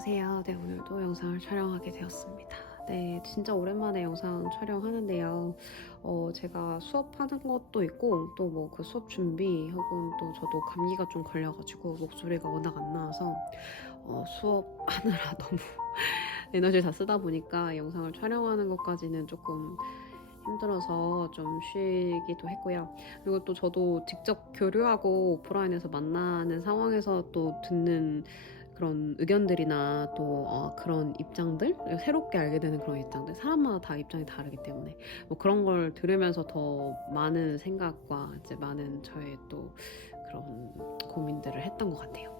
안녕하세요. 네, 오늘도 영상을 촬영하게 되었습니다. 네, 진짜 오랜만에 영상 촬영하는데요. 제가 수업하는 것도 있고 또 뭐 그 수업 준비 혹은 또 저도 감기가 좀 걸려가지고 목소리가 워낙 안 나와서 수업하느라 너무 에너지를 다 쓰다 보니까 영상을 촬영하는 것까지는 조금 힘들어서 좀 쉬기도 했고요. 그리고 또 저도 직접 교류하고 오프라인에서 만나는 상황에서 또 듣는 그런 의견들이나 또 그런 입장들, 새롭게 알게 되는 그런 입장들, 사람마다 다 입장이 다르기 때문에 뭐 그런 걸 들으면서 더 많은 생각과 이제 많은 저의 또 그런 고민들을 했던 것 같아요.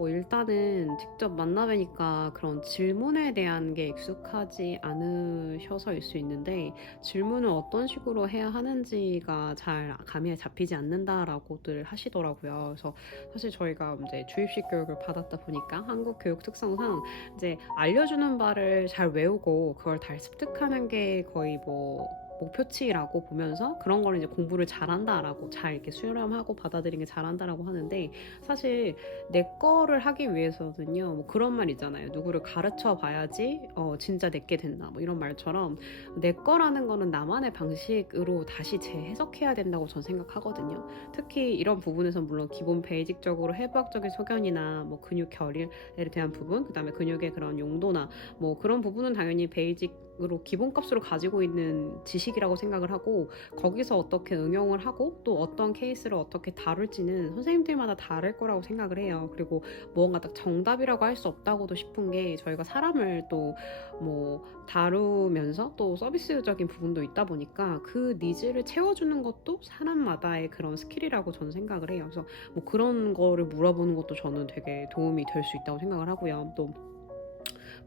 일단은 직접 만나뵈니까 그런 질문에 대한 게 익숙하지 않으셔서일 수 있는데, 질문을 어떤 식으로 해야 하는지가 잘 감이 잡히지 않는다라고들 하시더라고요. 그래서 사실 저희가 이제 주입식 교육을 받았다 보니까 한국 교육 특성상 이제 알려주는 바를 잘 외우고 그걸 잘 습득하는 게 거의 뭐 목표치라고 보면서 그런 걸 이제 공부를 잘한다라고, 잘 이렇게 수렴하고 받아들이는 게 잘한다라고 하는데, 사실 내 거를 하기 위해서는요, 뭐 그런 말 있잖아요. 누구를 가르쳐 봐야지 진짜 내게 된다, 뭐 이런 말처럼 내 거라는 거는 나만의 방식으로 다시 재해석해야 된다고 전 생각하거든요. 특히 이런 부분에서 물론 기본 베이직적으로 해부학적인 소견이나 뭐 근육 결일에 대한 부분, 그 다음에 근육의 그런 용도나 뭐 그런 부분은 당연히 베이직으로 기본값으로 가지고 있는 지식이라고 생각을 하고, 거기서 어떻게 응용을 하고 또 어떤 케이스를 어떻게 다룰지는 선생님들마다 다를 거라고 생각을 해요. 그리고 뭔가 딱 정답이라고 할 수 없다고도 싶은 게, 저희가 사람을 또 뭐 다루면서 또 서비스적인 부분도 있다 보니까 그 니즈를 채워주는 것도 사람마다의 그런 스킬이라고 저는 생각을 해요. 그래서 뭐 그런 거를 물어보는 것도 저는 되게 도움이 될 수 있다고 생각을 하고요. 또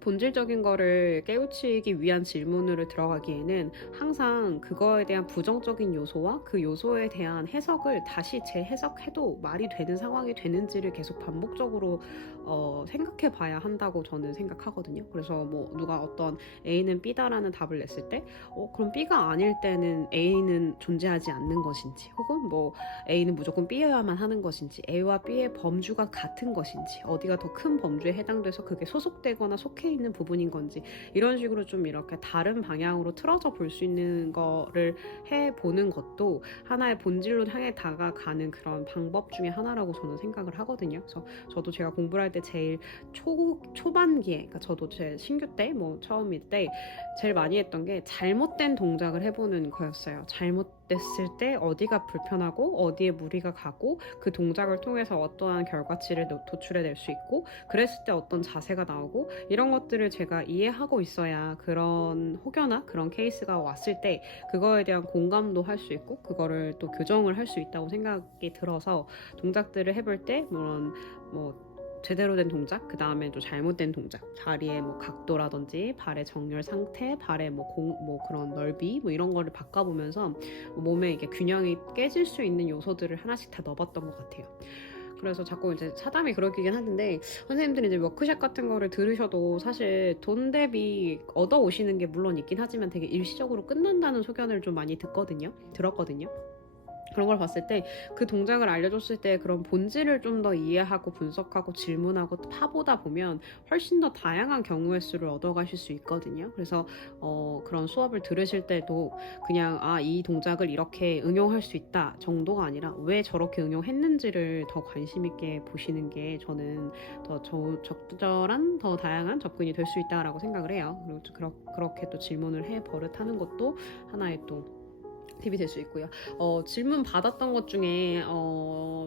본질적인 거를 깨우치기 위한 질문으로 들어가기에는 항상 그거에 대한 부정적인 요소와 그 요소에 대한 해석을 다시 재해석해도 말이 되는 상황이 되는지를 계속 반복적으로 생각해 봐야 한다고 저는 생각하거든요. 그래서 뭐 누가 어떤 A는 B다라는 답을 냈을 때 그럼 B가 아닐 때는 A는 존재하지 않는 것인지, 혹은 뭐 A는 무조건 B여야만 하는 것인지, A와 B의 범주가 같은 것인지, 어디가 더 큰 범주에 해당돼서 그게 소속되거나 속해 있는 부분인 건지, 이런 식으로 좀 이렇게 다른 방향으로 틀어져 볼 수 있는 거를 해보는 것도 하나의 본질로 향해 다가가는 그런 방법 중에 하나라고 저는 생각을 하거든요. 그래서 저도 제가 공부를 할 때 제일 초반기에, 그러니까 저도 제 신규 때 뭐 처음일 때 제일 많이 했던 게 잘못된 동작을 해보는 거였어요. 잘못됐을 때 어디가 불편하고 어디에 무리가 가고 그 동작을 통해서 어떠한 결과치를 도출해낼 수 있고, 그랬을 때 어떤 자세가 나오고, 이런 것들을 제가 이해하고 있어야 그런 혹여나 그런 케이스가 왔을 때 그거에 대한 공감도 할 수 있고 그거를 또 교정을 할 수 있다고 생각이 들어서, 동작들을 해볼 때 물론 뭐 제대로 된 동작, 그 다음에 또 잘못된 동작, 자리의 뭐 각도라든지 발의 정렬 상태, 발의 뭐 그런 넓이, 뭐 이런 거를 바꿔보면서 몸에 이게 균형이 깨질 수 있는 요소들을 하나씩 다 넣어봤던 것 같아요. 그래서 자꾸 이제 사담이 그러긴 하는데, 선생님들이 이제 워크샵 같은 거를 들으셔도 사실 돈 대비 얻어 오시는 게 물론 있긴 하지만 되게 일시적으로 끝난다는 소견을 좀 많이 들었거든요. 그런 걸 봤을 때 그 동작을 알려줬을 때 그런 본질을 좀 더 이해하고 분석하고 질문하고 파보다 보면 훨씬 더 다양한 경우의 수를 얻어가실 수 있거든요. 그래서 그런 수업을 들으실 때도 그냥 이 동작을 이렇게 응용할 수 있다 정도가 아니라 왜 저렇게 응용했는지를 더 관심 있게 보시는 게 저는 더 적절한, 더 다양한 접근이 될 수 있다라고 생각을 해요. 그리고 그렇게 또 질문을 해 버릇하는 것도 하나의 또 팁이 될 수 있고요. 질문 받았던 것 중에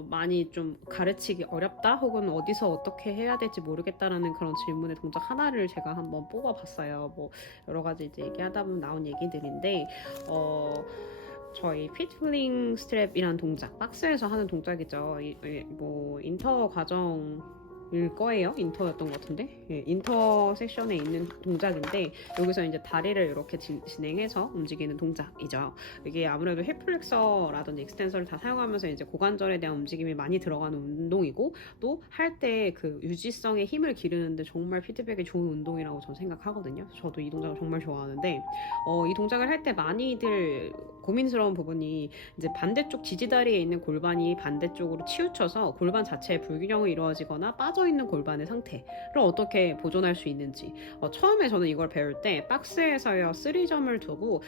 많이 좀 가르치기 어렵다, 혹은 어디서 어떻게 해야 될지 모르겠다라는 그런 질문의 동작 하나를 제가 한번 뽑아봤어요. 뭐 여러 가지 이제 얘기하다 보면 나온 얘기들인데, 저희 핏플링 스트랩이라는 동작, 박스에서 하는 동작이죠. 뭐 인터 과정 일 거예요. 인터였던 것 같은데, 인터 섹션에 있는 동작인데, 여기서 이제 다리를 이렇게 진행해서 움직이는 동작이죠. 이게 아무래도 힙플렉서라든지 익스텐서를 다 사용하면서 이제 고관절에 대한 움직임이 많이 들어가는 운동이고, 또 할 때 그 유지성에 힘을 기르는데 정말 피드백이 좋은 운동이라고 저는 생각하거든요. 저도 이 동작을 정말 좋아하는데, 이 동작을 할 때 많이들 고민스러운 부분이, 이제 반대쪽 지지다리에 있는 골반이 반대쪽으로 치우쳐서 골반 자체에 불균형이 이루어지거나 빠져있는 골반의 상태를 어떻게 보존할 수 있는지 처음에 저는 이걸 배울 때 박스에서요 3점을 두고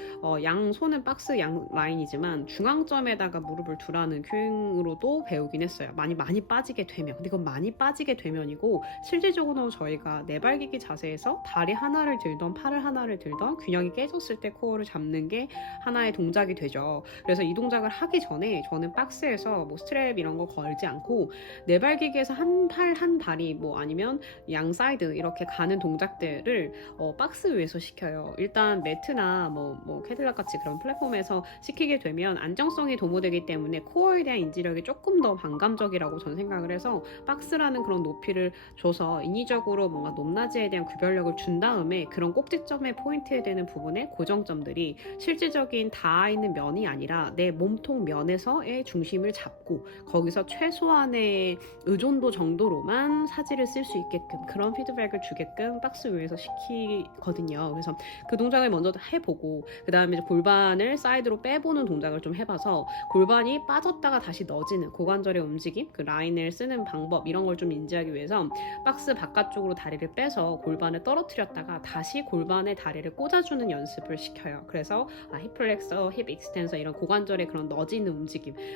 양 손은 박스 양 라인이지만 중앙점에다가 무릎을 두라는 큐잉으로도 배우긴 했어요. 많이 빠지게 되면. 근데 이건 많이 빠지게 되면이고 실질적으로 저희가 내발기기 자세에서 다리 하나를 들던 팔을 하나를 들던 균형이 깨졌을 때 코어를 잡는 게 하나의 동작이 되죠. 그래서 이 동작을 하기 전에 저는 박스에서 뭐 스트랩 이런 거 걸지 않고 내발기기에서 한 팔 한 다리 뭐 아니면 양 사이드 이렇게 가는 동작들을 박스 위에서 시켜요. 일단 매트나 뭐 캐딜락 같이 그런 플랫폼에서 시키게 되면 안정성이 도모되기 때문에 코어에 대한 인지력이 조금 더 반감적이라고 저는 생각을 해서 박스라는 그런 높이를 줘서 인위적으로 뭔가 높낮이에 대한 구별력을 준 다음에 그런 꼭지점의 포인트에 되는 부분의 고정점들이 실질적인 닿아 있는 면이 아니라 내 몸통 면에서의 중심을 잡고 거기서 최소한의 의존도 정도로만 사지를 쓸 수 있게끔 그런 피드백을 주게끔 박스 위에서 시키거든요. 그래서 그 동작을 먼저 해보고 그 다음에 골반을 사이드로 빼보는 동작을 좀 해봐서 골반이 빠졌다가 다시 넣어지는 고관절의 움직임, 그 라인을 쓰는 방법 이런 걸 좀 인지하기 위해서 박스 바깥쪽으로 다리를 빼서 골반을 떨어뜨렸다가 다시 골반에 다리를 꽂아주는 연습을 시켜요. 그래서 힙 플렉서, 힙 익스텐서 이런 고관절의 그런 넣어지는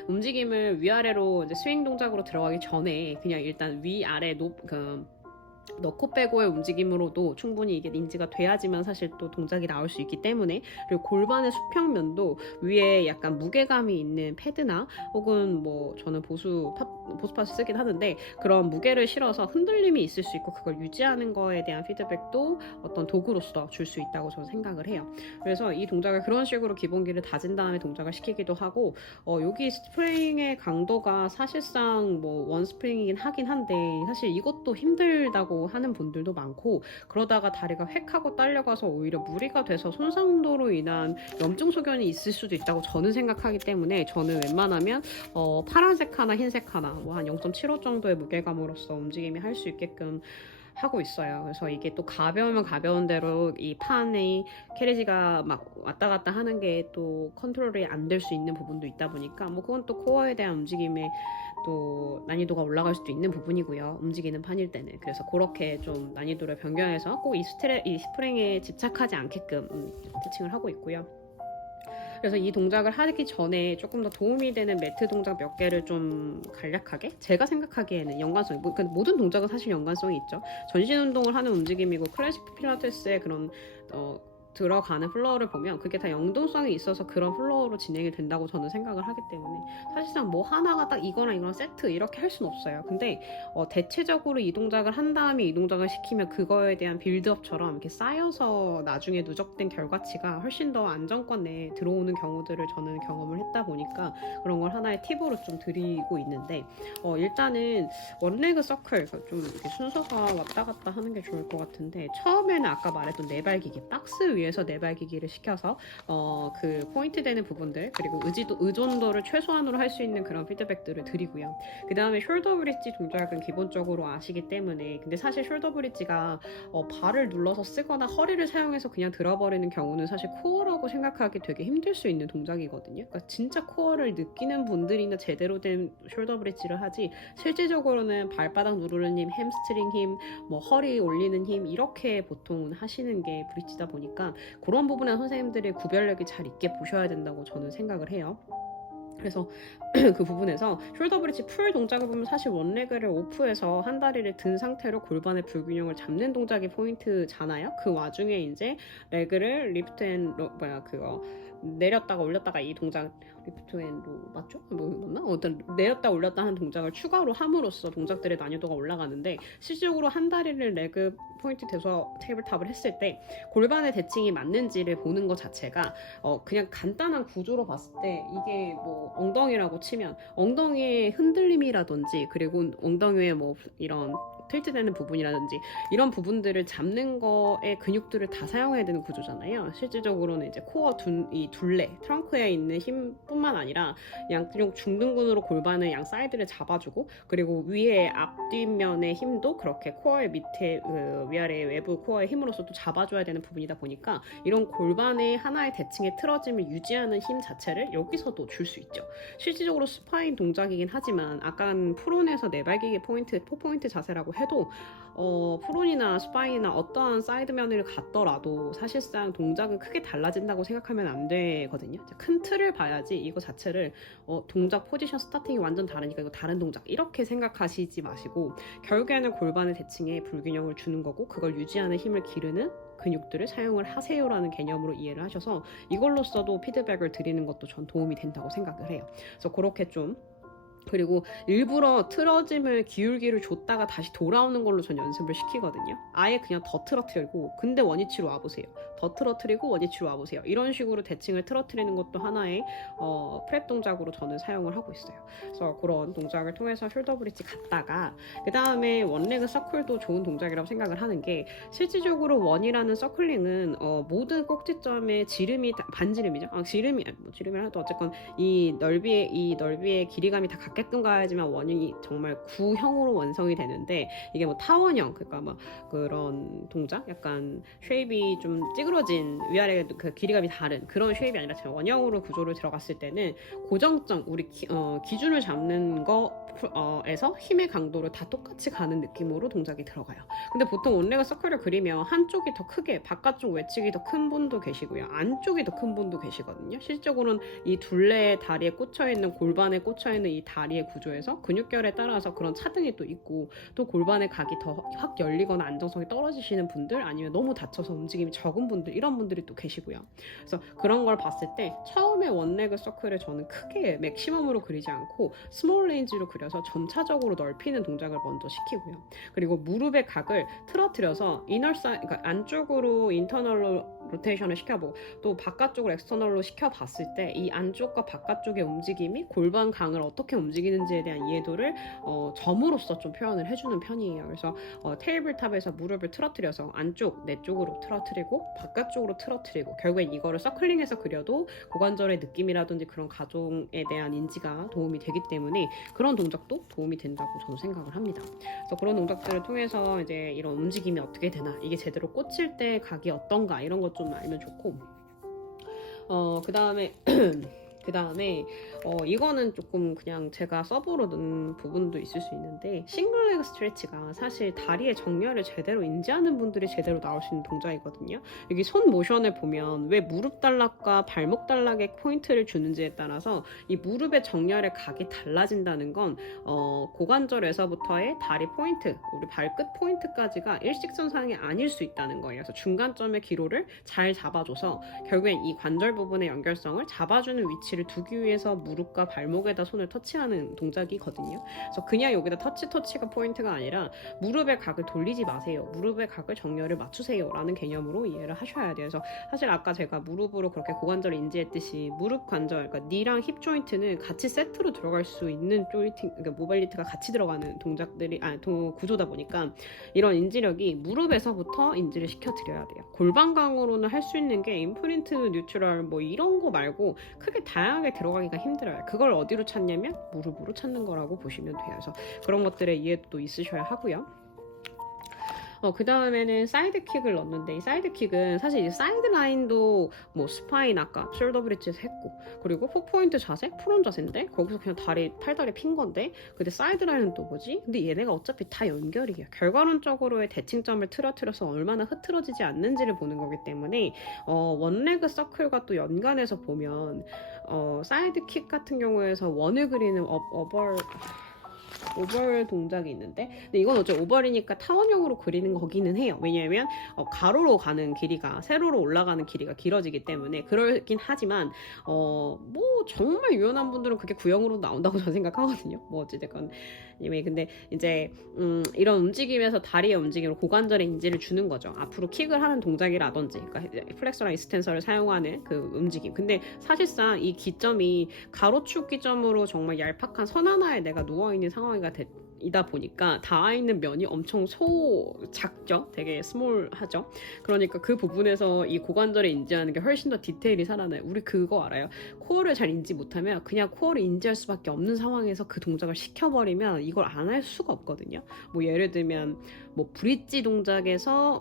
움직임을 위아래로 이제 스윙 동작으로 들어가기 전에 그냥 일단 위아래 넣고 빼고의 움직임으로도 충분히 이게 인지가 돼야지만 사실 또 동작이 나올 수 있기 때문에 그리고 골반의 수평면도 위에 약간 무게감이 있는 패드나 혹은 뭐 저는 보스팟을 쓰긴 하는데 그런 무게를 실어서 흔들림이 있을 수 있고 그걸 유지하는 거에 대한 피드백도 어떤 도구로서 줄 수 있다고 저는 생각을 해요. 그래서 이 동작을 그런 식으로 기본기를 다진 다음에 동작을 시키기도 하고 여기 스프링의 강도가 사실상 뭐 원 스프링이긴 하긴 한데 사실 이것도 힘들다고 하는 분들도 많고 그러다가 다리가 획 하고 딸려가서 오히려 무리가 돼서 손상도로 인한 염증 소견이 있을 수도 있다고 저는 생각하기 때문에 저는 웬만하면 파란색 하나 흰색 하나 뭐 한 0.75 정도의 무게감으로서 움직임이 할 수 있게끔 하고 있어요. 그래서 이게 또 가벼우면 가벼운 대로 이 판의 캐리지가 막 왔다 갔다 하는 게 또 컨트롤이 안 될 수 있는 부분도 있다 보니까 뭐 그건 또 코어에 대한 움직임에 또 난이도가 올라갈 수도 있는 부분이고요. 움직이는 판일 때는. 그래서 그렇게 좀 난이도를 변경해서 꼭 이 스프링에 집착하지 않게끔 티칭을 하고 있고요. 그래서 이 동작을 하기 전에 조금 더 도움이 되는 매트 동작 몇 개를 좀 간략하게 제가 생각하기에는 연관성이 모든 동작은 사실 연관성이 있죠. 전신 운동을 하는 움직임이고 클래식 필라테스의 그런 들어가는 플로어를 보면 그게 다 연동성이 있어서 그런 플로어로 진행이 된다고 저는 생각을 하기 때문에 사실상 뭐 하나가 딱 이거랑 세트 이렇게 할 수는 없어요. 근데 대체적으로 이 동작을 한 다음에 이 동작을 시키면 그거에 대한 빌드업처럼 이렇게 쌓여서 나중에 누적된 결과치가 훨씬 더 안정권 내에 들어오는 경우들을 저는 경험을 했다 보니까 그런 걸 하나의 팁으로 좀 드리고 있는데 일단은 원레그 서클 좀 이렇게 순서가 왔다 갔다 하는 게 좋을 것 같은데 처음에는 아까 말했던 내발기기 박스 위에서 내발기기를 시켜서 그 포인트 되는 부분들 그리고 의존도를 최소한으로 할 수 있는 그런 피드백들을 드리고요. 그 다음에 숄더 브릿지 동작은 기본적으로 아시기 때문에 근데 사실 숄더 브릿지가 발을 눌러서 쓰거나 허리를 사용해서 그냥 들어버리는 경우는 사실 코어라고 생각하기 되게 힘들 수 있는 동작이거든요. 그러니까 진짜 코어를 느끼는 분들이나 제대로 된 숄더 브릿지를 하지 실질적으로는 발바닥 누르는 힘, 햄스트링 힘, 뭐 허리 올리는 힘 이렇게 보통 하시는 게 브릿지다 보니까 그런 부분에 선생님들의 구별력이 잘 있게 보셔야 된다고 저는 생각을 해요. 그래서 그 부분에서 숄더 브릿지 풀 동작을 보면 사실 원레그를 오프해서 한 다리를 든 상태로 골반의 불균형을 잡는 동작이 포인트잖아요. 그 와중에 이제 레그를 리프트 앤 내렸다가 올렸다가 이 동작 리프트 앤 로 맞죠? 맞나? 내렸다 올렸다 하는 동작을 추가로 함으로써 동작들의 난이도가 올라가는데 실질적으로 한 다리를 레그 포인트 돼서 테이블탑을 했을 때 골반의 대칭이 맞는지를 보는 것 자체가 그냥 간단한 구조로 봤을 때 이게 뭐 엉덩이라고 치면 엉덩이의 흔들림이라든지 그리고 엉덩이에 뭐 이런 틸트되는 부분이라든지 이런 부분들을 잡는 거에 근육들을 다 사용해야 되는 구조잖아요. 실질적으로는 이제 코어 이 둘레 트렁크에 있는 힘뿐만 아니라 양쪽 중둔근으로 골반의 양 사이드를 잡아주고 그리고 위에 앞뒷면의 힘도 그렇게 코어의 밑에 위아래 외부 코어의 힘으로서 또 잡아줘야 되는 부분이다 보니까 이런 골반의 하나의 대칭의 틀어짐을 유지하는 힘 자체를 여기서도 줄 수 있죠. 실질적으로 스파인 동작이긴 하지만 아까 프론에서 내발기기 포인트, 포포인트 자세라고 해도 프론이나 스파인이나 어떠한 사이드 며느리를 갖더라도 사실상 동작은 크게 달라진다고 생각하면 안 되거든요. 큰 틀을 봐야지 이거 자체를 동작 포지션 스타팅이 완전 다르니까 이거 다른 동작 이렇게 생각하시지 마시고 결국에는 골반의 대칭에 불균형을 주는 거고 그걸 유지하는 힘을 기르는 근육들을 사용을 하세요라는 개념으로 이해를 하셔서 이걸로써도 피드백을 드리는 것도 전 도움이 된다고 생각을 해요. 그래서 그렇게 좀 그리고 일부러 틀어짐을 기울기를 줬다가 다시 돌아오는 걸로 전 연습을 시키거든요. 아예 그냥 더 틀어뜨리고 근데 원위치로 와보세요. 더 틀어뜨리고 원위치로 와보세요. 이런 식으로 대칭을 틀어뜨리는 것도 하나의 프랩 동작으로 저는 사용을 하고 있어요. 그래서 그런 동작을 통해서 숄더 브릿지 갔다가 그 다음에 원레그 서클도 좋은 동작이라고 생각을 하는 게 실질적으로 원이라는 서클링은 모든 꼭지점에 지름이 반지름이죠. 지름이라 해도 어쨌건 이 넓이의 길이감이 다 같게끔 가야지만 원이 정말 구형으로 완성이 되는데 이게 뭐 타원형 그러니까 막 그런 동작 약간 쉐입이 좀 찌그러진 위아래 그 길이감이 다른 그런 쉐입이 아니라 원형으로 구조를 들어갔을 때는 고정점 우리 기준을 잡는 거에서 힘의 강도를 다 똑같이 가는 느낌으로 동작이 들어가요. 근데 보통 원레그 서클을 그리면 한쪽이 더 크게 바깥쪽 외측이 더 큰 분도 계시고요. 안쪽이 더 큰 분도 계시거든요. 실적으로는 이 둘레의 다리에 꽂혀있는 골반에 꽂혀있는 이 다리의 구조에서 근육결에 따라서 그런 차등이 또 있고 또 골반의 각이 더 확 열리거나 안정성이 떨어지시는 분들 아니면 너무 다쳐서 움직임이 적은 분들 이런 분들이 또 계시고요. 그래서 그런 걸 봤을 때 처음에 원레그 서클을 저는 크게 맥시멈으로 그리지 않고 스몰 레인지로 그려서 점차적으로 넓히는 동작을 먼저 시키고요. 그리고 무릎의 각을 틀어뜨려서 그러니까 안쪽으로 인터널로 로테이션을 시켜보고 또 바깥쪽으로 엑스터널로 시켜봤을 때 이 안쪽과 바깥쪽의 움직임이 골반 강을 어떻게 움직이는지에 대한 이해도를 점으로써 좀 표현을 해주는 편이에요. 그래서 테이블탑에서 무릎을 틀어뜨려서 안쪽, 내 쪽으로 틀어뜨리고 바깥쪽으로 틀어뜨리고 결국엔 이거를 서클링해서 그려도 고관절의 느낌이라든지 그런 가종에 대한 인지가 도움이 되기 때문에 그런 동작도 도움이 된다고 저는 생각을 합니다. 그래서 그런 동작들을 통해서 이제 이런 움직임이 어떻게 되나 이게 제대로 꽂힐 때 각이 어떤가 이런 것 좀 알면 좋고 그 다음에 이거는 조금 그냥 제가 서브로 넣은 부분도 있을 수 있는데 싱글레그 스트레치가 사실 다리의 정렬을 제대로 인지하는 분들이 제대로 나올 수 있는 동작이거든요. 여기 손 모션을 보면 왜 무릎 단락과 발목 단락에 포인트를 주는지에 따라서 이 무릎의 정렬의 각이 달라진다는 건 고관절에서부터의 다리 포인트, 우리 발끝 포인트까지가 일직선상이 아닐 수 있다는 거예요. 그래서 중간점의 기로를 잘 잡아줘서 결국엔 이 관절 부분의 연결성을 잡아주는 위치를 두기 위해서 무릎과 발목에다 손을 터치하는 동작이거든요. 그래서 그냥 여기다 터치가 포인트가 아니라 무릎의 각을 돌리지 마세요. 무릎의 각을 정렬을 맞추세요 라는 개념으로 이해를 하셔야 돼요. 그래서 사실 아까 제가 무릎으로 그렇게 고관절을 인지했듯이 무릎 관절, 그러니까 니랑 힙 조인트는 같이 세트로 들어갈 수 있는 그러니까 모빌리티가 같이 들어가는 동작들이 구조다 보니까 이런 인지력이 무릎에서부터 인지를 시켜드려야 돼요. 골반 강으로는 할 수 있는 게 임프린트, 뉴트럴 뭐 이런 거 말고 크게 다양하게 들어가기가 힘들어요. 그걸 어디로 찾냐면 무릎으로 찾는 거라고 보시면 돼요. 그래서 그런 것들의 이해도 있으셔야 하고요. 그 다음에는 사이드킥을 넣는데 이 사이드킥은 사실 이 사이드 라인도 뭐 스파인 아까 숄더 브릿지에서 했고 그리고 4포인트 자세, 프론 자세인데 거기서 그냥 팔다리 핀 건데 근데 사이드 라인은 또 뭐지? 근데 얘네가 어차피 다 연결이에요. 결과론적으로의 대칭점을 틀어뜨려서 얼마나 흐트러지지 않는지를 보는 거기 때문에 원레그 서클과 또 연관해서 보면 사이드킥 같은 경우에서 원을 그리는 오벌 동작이 있는데 근데 이건 어째 오벌이니까 타원형으로 그리는 거기는 해요. 왜냐하면 가로로 가는 길이가 세로로 올라가는 길이가 길어지기 때문에 그러긴 하지만 뭐 정말 유연한 분들은 그게 구형으로 나온다고 저는 생각하거든요. 뭐 어찌됐건 근데 이제 이런 움직임에서 다리의 움직임으로 고관절에 인지를 주는 거죠. 앞으로 킥을 하는 동작이라든지 그러니까 플렉서랑 익스텐서를 사용하는 그 움직임. 근데 사실상 이 기점이 가로축 기점으로 정말 얄팍한 선 하나에 내가 누워있는 상황이다 보니까 닿아 있는 면이 엄청 작죠. 되게 스몰하죠. 그러니까 그 부분에서 이 고관절을 인지하는 게 훨씬 더 디테일이 살아나요. 우리 그거 알아요? 코어를 잘 인지 못하면 그냥 코어를 인지할 수밖에 없는 상황에서 그 동작을 시켜버리면 이걸 안 할 수가 없거든요. 뭐 예를 들면 뭐 브릿지 동작에서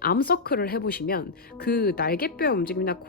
암서클을 해보시면 그 날개뼈의 움직임이나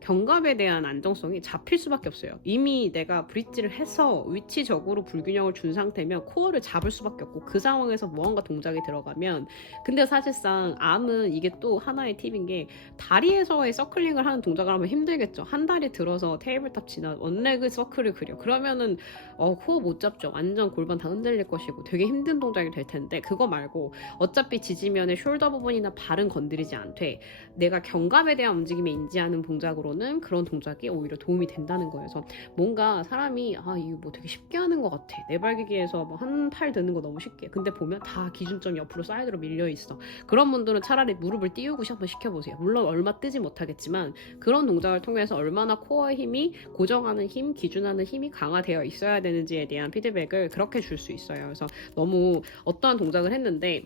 견갑에 대한 안정성이 잡힐 수밖에 없어요. 이미 내가 브릿지를 해서 위치적으로 불균형을 준 상태면 코어를 잡을 수밖에 없고, 그 상황에서 무언가 동작이 들어가면, 근데 사실상 암은 이게 또 하나의 팁인 게, 다리에서의 서클링을 하는 동작을 하면 힘들겠죠. 한 다리 들어서 테이블탑 지나 원레그 서클을 그려. 그러면은 코어 못 잡죠. 완전 골반 다 흔들릴 것이고 되게 힘든 동작이 될 텐데, 그거 말고 어차피 지지면의 숄더 부분이나 발은 건드리지 않되 내가 견갑에 대한 움직임을 인지하는 동작으로는 그런 동작이 오히려 도움이 된다는 거예요. 그래서 뭔가 사람이 이거 뭐 되게 쉽게 하는 것 같아, 내발기기에서 뭐 한 팔 드는 거 너무 쉽게, 근데 보면 다 기준점 옆으로 사이드로 밀려 있어. 그런 분들은 차라리 무릎을 띄우고 한번 시켜보세요. 물론 얼마 뜨지 못하겠지만 그런 동작을 통해서 얼마나 코어의 힘이, 고정하는 힘, 기준하는 힘이 강화되어 있어야 되는지에 대한 피드백을 그렇게 줄 수 있어요. 그래서 너무 어떠한 동작을 했는데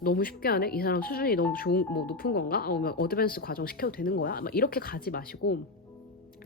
너무 쉽게 하네, 이 사람 수준이 너무 높은 건가, 어드밴스 과정 시켜도 되는 거야, 막 이렇게 가지 마시고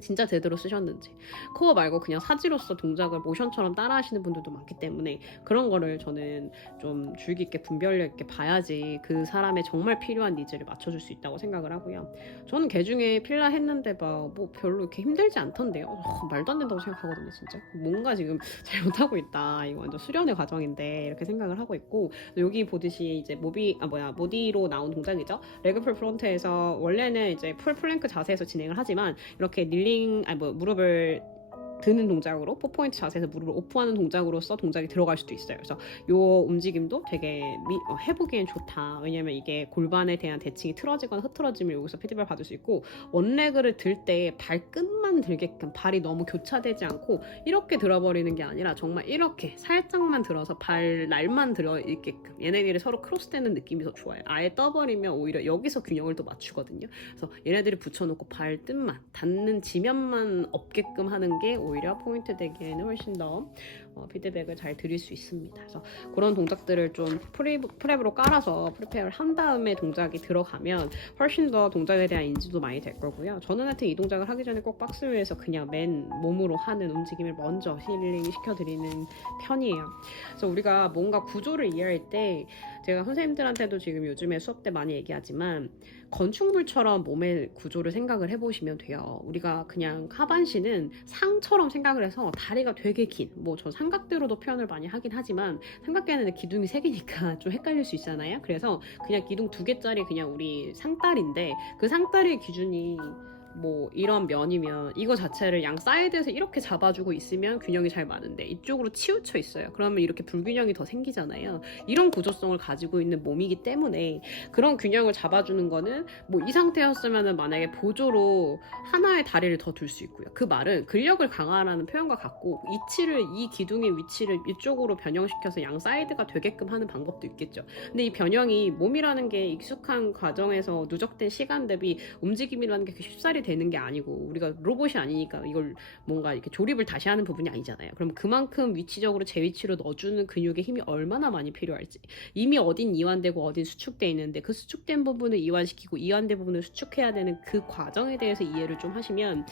진짜 제대로 쓰셨는지, 코어 말고 그냥 사지로서 동작을 모션처럼 따라 하시는 분들도 많기 때문에 그런 거를 저는 좀 줄기 있게 분별력 있게 봐야지 그 사람의 정말 필요한 니즈를 맞춰줄 수 있다고 생각을 하고요. 저는 개중에 필라 했는데 뭐 별로 이렇게 힘들지 않던데요. 말도 안 된다고 생각하거든요. 진짜 뭔가 지금 잘못하고 있다, 이거 완전 수련의 과정인데, 이렇게 생각을 하고 있고, 여기 보듯이 이제 모디로 나온 동작이죠. 레그풀 프론트에서 원래는 이제 풀 플랭크 자세에서 진행을 하지만 이렇게 무릎을 드는 동작으로, 4포인트 자세에서 무릎을 오프하는 동작으로서 동작이 들어갈 수도 있어요. 그래서 이 움직임도 되게 해보기엔 좋다. 왜냐면 이게 골반에 대한 대칭이 틀어지거나 흐트러짐을 여기서 피드백을 받을 수 있고, 원레그를 들 때 발끝만 들게끔, 발이 너무 교차되지 않고 이렇게 들어버리는 게 아니라 정말 이렇게 살짝만 들어서 발 날만 들어 있게끔, 얘네들이 서로 크로스되는 느낌이 더 좋아요. 아예 떠버리면 오히려 여기서 균형을 또 맞추거든요. 그래서 얘네들이 붙여놓고 발끝만 닿는 지면만 없게끔 하는 게 오히려 포인트 되기에는 훨씬 더 피드백을 잘 드릴 수 있습니다. 그래서 그런 동작들을 좀 프랩으로 깔아서 프리페어를 한 다음에 동작이 들어가면 훨씬 더 동작에 대한 인지도 많이 될 거고요. 저는 하여튼 이 동작을 하기 전에 꼭 박스 위에서 그냥 맨 몸으로 하는 움직임을 먼저 힐링 시켜드리는 편이에요. 그래서 우리가 뭔가 구조를 이해할 때, 제가 선생님들한테도 지금 요즘에 수업 때 많이 얘기하지만 건축물처럼 몸의 구조를 생각을 해보시면 돼요. 우리가 그냥 하반신은 상처럼 생각을 해서 다리가 되게 긴, 저 삼각대로도 표현을 많이 하긴 하지만 삼각대는 기둥이 3개니까 좀 헷갈릴 수 있잖아요. 그래서 그냥 기둥 2개짜리 그냥 우리 상다리인데, 그 상다리의 기준이 이런 면이면 이거 자체를 양 사이드에서 이렇게 잡아주고 있으면 균형이 잘 맞는데 이쪽으로 치우쳐 있어요. 그러면 이렇게 불균형이 더 생기잖아요. 이런 구조성을 가지고 있는 몸이기 때문에 그런 균형을 잡아주는 거는 이 상태였으면 만약에 보조로 하나의 다리를 더 둘 수 있고요. 그 말은 근력을 강화하라는 표현과 같고, 이 기둥의 위치를 이쪽으로 변형시켜서 양 사이드가 되게끔 하는 방법도 있겠죠. 근데 이 변형이 몸이라는 게 익숙한 과정에서 누적된 시간 대비 움직임이라는 게 쉽사리 되는 게 아니고, 우리가 로봇이 아니니까 이걸 뭔가 이렇게 조립을 다시 하는 부분이 아니잖아요. 그럼 그만큼 위치적으로 제 위치로 넣어주는 근육의 힘이 얼마나 많이 필요할지, 이미 어딘 이완되고 어딘 수축돼 있는데 그 수축된 부분을 이완시키고 이완된 부분을 수축해야 되는 그 과정에 대해서 이해를 좀 하시면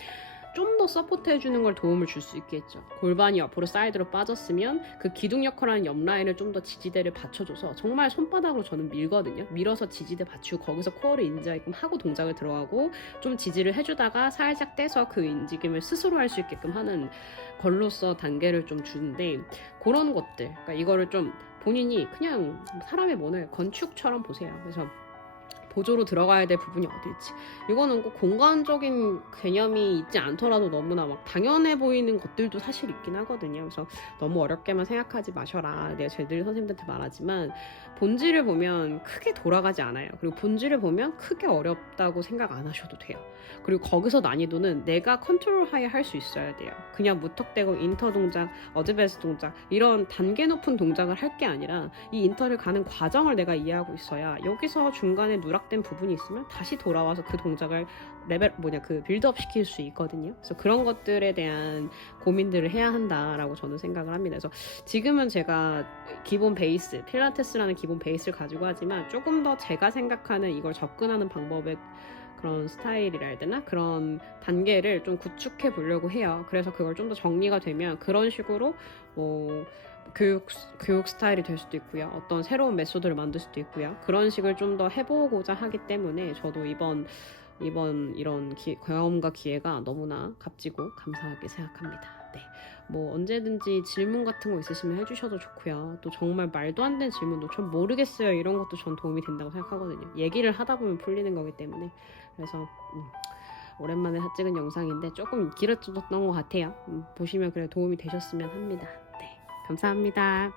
좀 더 서포트해주는 걸 도움을 줄 수 있겠죠. 골반이 옆으로 사이드로 빠졌으면 그 기둥 역할하는 옆 라인을 좀 더 지지대를 받쳐줘서, 정말 손바닥으로 저는 밀거든요. 밀어서 지지대 받치고 거기서 코어를 인지하게끔 하고 동작을 들어가고, 좀 지지를 해주다가 살짝 떼서 그 움직임을 스스로 할 수 있게끔 하는 걸로써 단계를 좀 주는데, 그런 것들, 그러니까 이거를 좀 본인이 그냥 사람의 몸을 건축처럼 보세요. 그래서 보조로 들어가야 될 부분이 어딜지, 이거는 꼭 공간적인 개념이 있지 않더라도 너무나 당연해 보이는 것들도 사실 있긴 하거든요. 그래서 너무 어렵게만 생각하지 마셔라. 내가 늘 선생님들한테 말하지만 본질을 보면 크게 돌아가지 않아요. 그리고 본질을 보면 크게 어렵다고 생각 안 하셔도 돼요. 그리고 거기서 난이도는 내가 컨트롤하에 할 수 있어야 돼요. 그냥 무턱대고 인터 동작, 어드밴스 동작, 이런 단계 높은 동작을 할 게 아니라 이 인터를 가는 과정을 내가 이해하고 있어야, 여기서 중간에 누락된 부분이 있으면 다시 돌아와서 그 동작을 빌드업 시킬 수 있거든요. 그래서 그런 것들에 대한 고민들을 해야 한다라고 저는 생각을 합니다. 그래서 지금은 제가 기본 베이스, 필라테스라는 기본 베이스를 가지고 하지만 조금 더 제가 생각하는 이걸 접근하는 방법의 그런 스타일이라 해야 되나? 그런 단계를 좀 구축해 보려고 해요. 그래서 그걸 좀 더 정리가 되면 그런 식으로 교육 스타일이 될 수도 있고요. 어떤 새로운 메소드를 만들 수도 있고요. 그런 식을 좀 더 해보고자 하기 때문에 저도 이번 이런 경험과 기회가 너무나 값지고 감사하게 생각합니다. 네, 뭐 언제든지 질문 같은 거 있으시면 해주셔도 좋고요. 또 정말 말도 안 되는 질문도 전 모르겠어요. 이런 것도 전 도움이 된다고 생각하거든요. 얘기를 하다 보면 풀리는 거기 때문에. 그래서 오랜만에 찍은 영상인데 조금 길었던 것 같아요. 보시면 그래 도움이 되셨으면 합니다. 네, 감사합니다.